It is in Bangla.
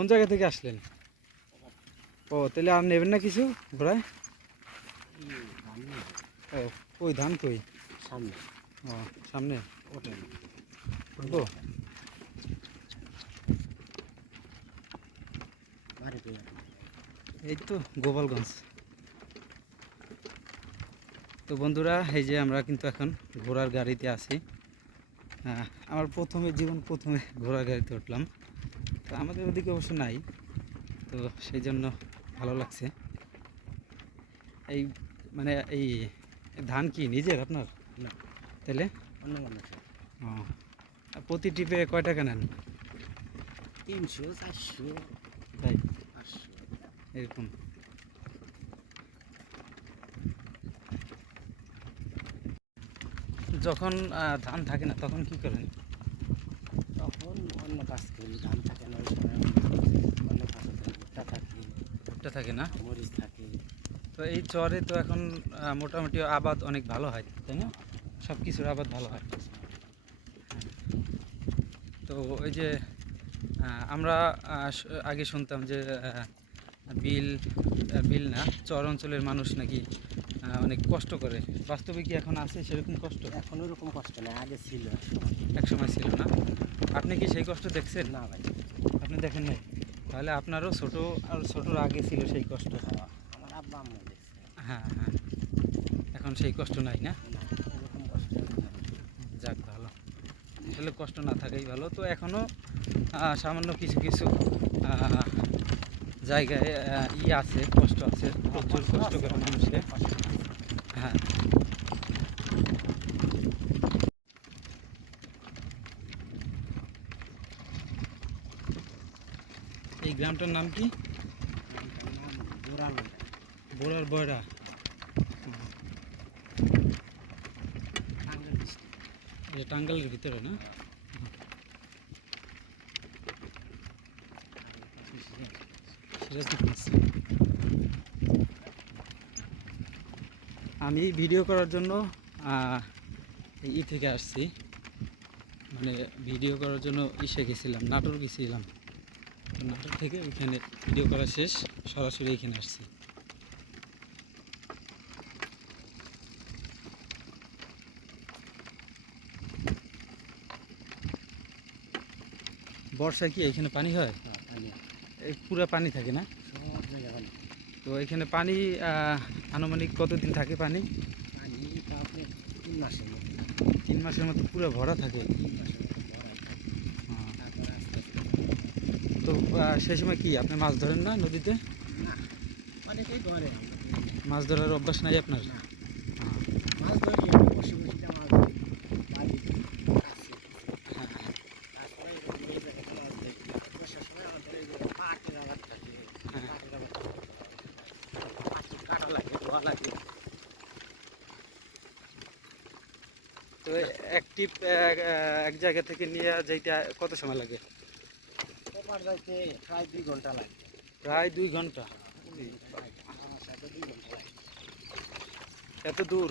কোন জায়গা থেকে আসলেন? ও তাহলে আর নেবেন না কিছু ঘোড়ায়? ও কই ধান কই? সামনে। ও সামনে ওঠেন। উঠবো? এই তো গোপালগঞ্জ। তো বন্ধুরা, এই যে আমরা কিন্তু এখন ঘোড়ার গাড়িতে আছি। আমার প্রথমে ঘোড়ার গাড়িতে উঠলাম। তো আমাদের ওদিকে অবশ্য নাই, তো সেই জন্য ভালো লাগছে। এই মানে এই ধান কি নিজের আপনার? না, তাহলে অন্য মানুষের। ও, প্রতি ট্রিপে কয় টাকা নেন? 300, 400, তাই 500। এরকম। যখন ধান থাকে না তখন কি করেন? তখন অন্য কাজ করি, ধান থাকে না ওই সময় অন্য কাজ করি, ভুট্টা থাকে, ভুট্টা থাকে না? মরিচ থাকে। তো এই চরে তো এখন মোটামুটি আবাদ অনেক ভালো হয়, তাই না? সব কিছুর আবাদ ভালো হয়। তো ওই যে আমরা আগে শুনতাম যে বিল বিল না, চর অঞ্চলের মানুষ নাকি অনেক কষ্ট করে। বাস্তবে কি এখন আছে সেরকম কষ্ট? এখন ওরকম কষ্ট নেই, আগে ছিল। এক সময় ছিল না? আপনি কি সেই কষ্ট দেখছেন? না ভাই, আপনি দেখেন নাই? তাহলে আপনারও ছোটোর আগে ছিল সেই কষ্ট। আমার আব্বা আম্মু দেখছে। হ্যাঁ হ্যাঁ, এখন সেই কষ্ট নাই না? না, ওরকম কষ্ট এখন নেই। যাক ভালো, আসলে কষ্ট না থাকাই ভালো। তো এখনও সামান্য কিছু কিছু জায়গায় আছে, কষ্ট আছে, প্রচুর কষ্ট করে মানুষে। হ্যাঁ, এই গ্রামটার নাম কি? বোরার বয়রা। এটা টাঙ্গাইলের ভিতরে না? আমি ভিডিও করার জন্য থেকে আসছি, মানে ভিডিও করার জন্য গেছিলাম, নাটোর গেছিলাম। তো নাটোর থেকে ওইখানে ভিডিও করা শেষ, সরাসরি এখানে আসছি। বর্ষায় কি এখানে পানি হয়? এই পুরো পানি থাকে না? তো এখানে পানি আনুমানিক কতদিন থাকে পানি? 3 মাসের মতো পুরো ভরা থাকে। তো সেই সময় কি আপনি মাছ ধরেন না নদীতে? মাছ ধরার অভ্যাস নাই আপনার? তো এক টিপ এক জায়গা থেকে নিয়ে যাইতে কত সময় লাগে? প্রায় 2 ঘন্টা লাগে। প্রায় 2 ঘন্টা? এত দূর?